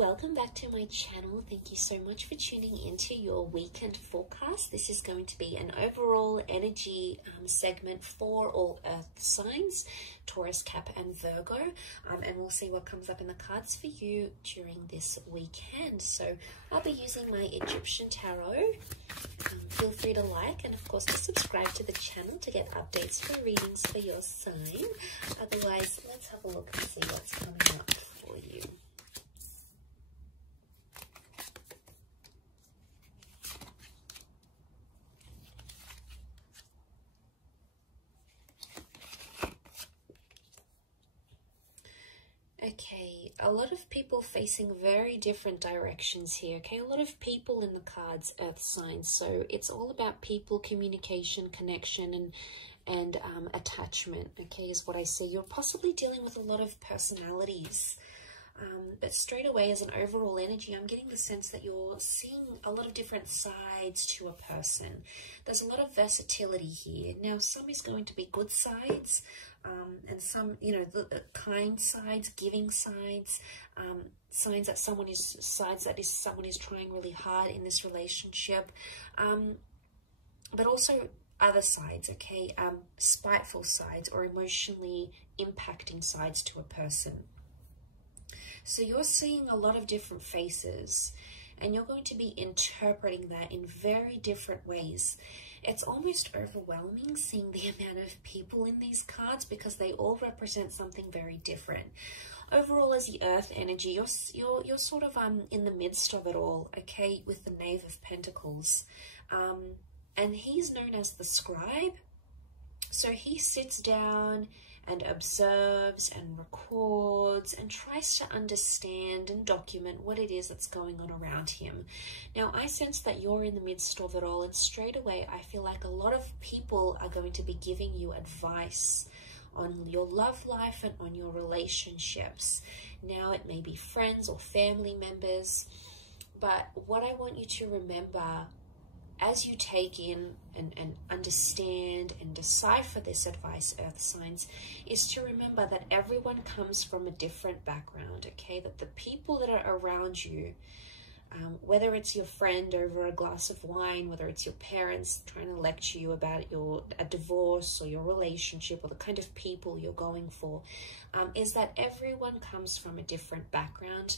welcome back to my channel. Thank you so much for tuning into your weekend forecast. This is going to be an overall energy segment for all earth signs, Taurus, Cap and Virgo, and we'll see what comes up in the cards for you during this weekend. So I'll be using my Egyptian tarot. Feel free to like and of course to subscribe to the channel to get updates for readings for your sign. Otherwise, let's have a look and see what's coming up for you. Okay, a lot of people facing very different directions here, okay? A lot of people in the cards, earth signs. So it's all about people, communication, connection, and attachment, okay, is what I see. You're possibly dealing with a lot of personalities. But straight away, as an overall energy, I'm getting the sense that you're seeing a lot of different sides to a person. There's a lot of versatility here. Now, some is going to be good sides, and some, you know, the kind sides, giving sides, signs that someone is trying really hard in this relationship, but also other sides, okay, spiteful sides or emotionally impacting sides to a person. So you're seeing a lot of different faces and you're going to be interpreting that in very different ways. It's almost overwhelming seeing the amount of people in these cards because they all represent something very different. Overall, as the earth energy, you're sort of in the midst of it all, okay, with the Knave of Pentacles. And he's known as the scribe. So he sits down and observes and records and tries to understand and document what it is that's going on around him. Now, I sense that you're in the midst of it all, and straight away I feel like a lot of people are going to be giving you advice on your love life and on your relationships. Now, it may be friends or family members, but what I want you to remember as you take in and understand and decipher this advice, earth signs, is to remember that everyone comes from a different background, okay? That the people that are around you, whether it's your friend over a glass of wine, whether it's your parents trying to lecture you about a divorce or your relationship or the kind of people you're going for, is that everyone comes from a different background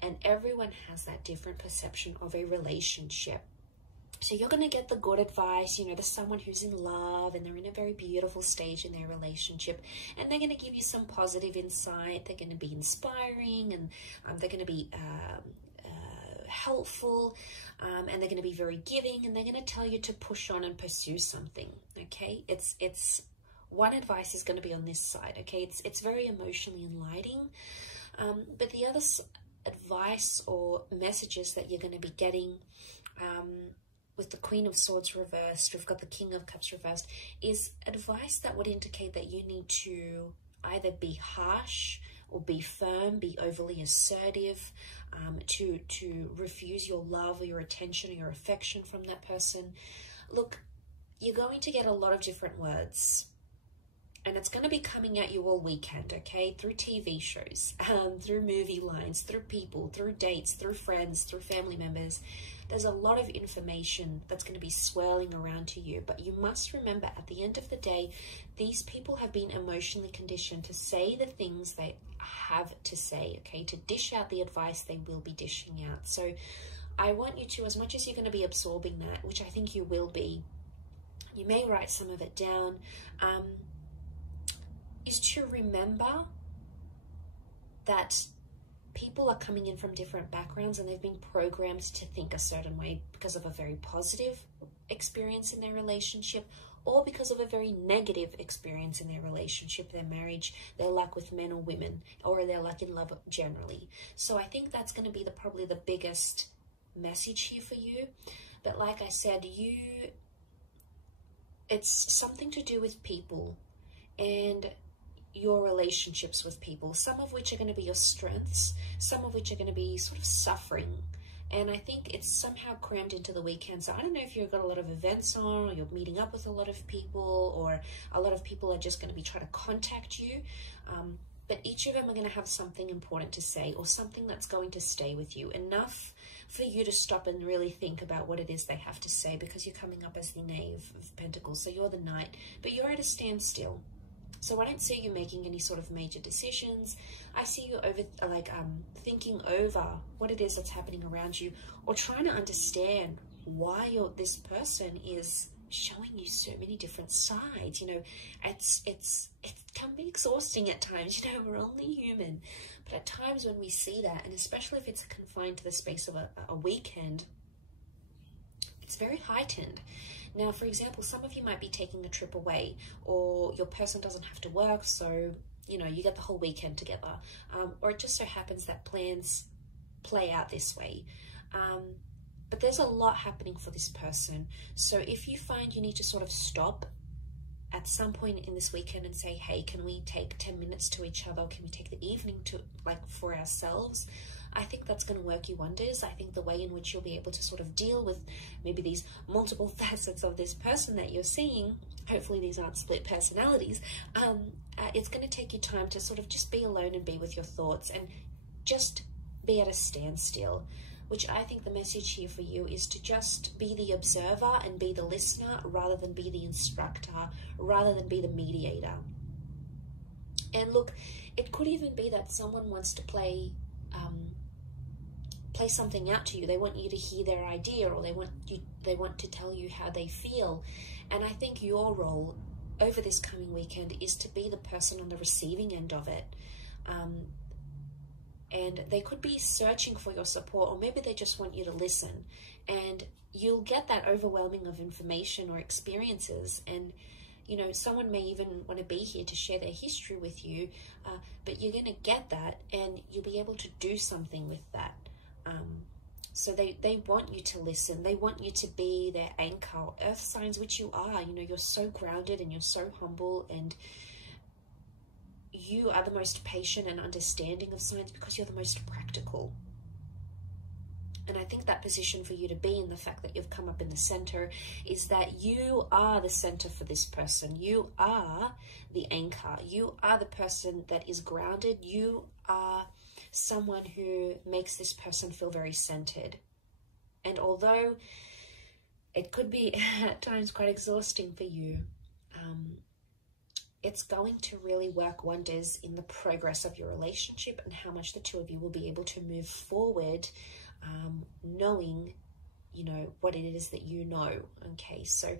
and everyone has that different perception of a relationship. So you're going to get the good advice, you know, there's someone who's in love and they're in a very beautiful stage in their relationship, and they're going to give you some positive insight. They're going to be inspiring, and they're going to be helpful, and they're going to be very giving, and they're going to tell you to push on and pursue something, okay? It's one advice is going to be on this side, okay? It's very emotionally enlightening, but the other advice or messages that you're going to be getting, with the Queen of Swords reversed, we've got the King of Cups reversed, is advice that would indicate that you need to either be harsh or be firm, be overly assertive, to refuse your love or your attention or your affection from that person. Look, you're going to get a lot of different words, and it's going to be coming at you all weekend, okay? Through TV shows, through movie lines, through people, through dates, through friends, through family members. There's a lot of information that's going to be swirling around to you, but you must remember at the end of the day, these people have been emotionally conditioned to say the things they have to say, okay? To dish out the advice they will be dishing out. So I want you to, as much as you're going to be absorbing that, which I think you will be, you may write some of it down, is to remember that people are coming in from different backgrounds and they've been programmed to think a certain way because of a very positive experience in their relationship or because of a very negative experience in their relationship, their marriage, their luck with men or women, or their luck in love generally. So I think that's going to be probably the biggest message here for you. But like I said, it's something to do with people and your relationships with people, some of which are going to be your strengths, some of which are going to be sort of suffering. And I think it's somehow crammed into the weekend. So I don't know if you've got a lot of events on, or you're meeting up with a lot of people, or a lot of people are just going to be trying to contact you. but each of them are going to have something important to say, or something that's going to stay with you, enough for you to stop and really think about what it is they have to say, because you're coming up as the Knave of Pentacles, so you're the Knight, but you're at a standstill. So I don't see you making any sort of major decisions. I see you thinking over what it is that's happening around you, or trying to understand why this person is showing you so many different sides. You know, it can be exhausting at times. You know, we're only human, but at times when we see that, and especially if it's confined to the space of a weekend, it's very heightened. Now, for example, some of you might be taking a trip away, or your person doesn't have to work, so, you know, you get the whole weekend together. Or it just so happens that plans play out this way. But there's a lot happening for this person. So if you find you need to sort of stop at some point in this weekend and say, hey, can we take 10 minutes to each other? Can we take the evening to, for ourselves? I think that's going to work you wonders. I think the way in which you'll be able to sort of deal with maybe these multiple facets of this person that you're seeing, hopefully these aren't split personalities, it's going to take you time to sort of just be alone and be with your thoughts and just be at a standstill, which I think the message here for you is to just be the observer and be the listener, rather than be the instructor, rather than be the mediator. And look, it could even be that someone wants to play something out to you. They want you to hear their idea, or they want to tell you how they feel. And I think your role over this coming weekend is to be the person on the receiving end of it. And they could be searching for your support, or maybe they just want you to listen. And you'll get that overwhelming of information or experiences. And, you know, someone may even want to be here to share their history with you, but you're going to get that, and you'll be able to do something with that. So they want you to listen. They want you to be their anchor. Earth signs, which you are, you know, you're so grounded and you're so humble, and you are the most patient and understanding of signs because you're the most practical. And I think that position for you to be in, the fact that you've come up in the center, is that you are the center for this person. You are the anchor. You are the person that is grounded. You are someone who makes this person feel very centered. And although it could be at times quite exhausting for you, it's going to really work wonders in the progress of your relationship and how much the two of you will be able to move forward, knowing, you know, what it is that you know. Okay, so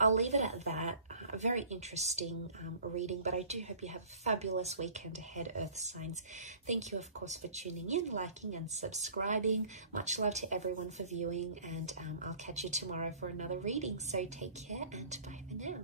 I'll leave it at that. A very interesting reading, but I do hope you have a fabulous weekend ahead, Earth signs. Thank you, of course, for tuning in, liking and subscribing. Much love to everyone for viewing, and I'll catch you tomorrow for another reading. So take care, and bye for now.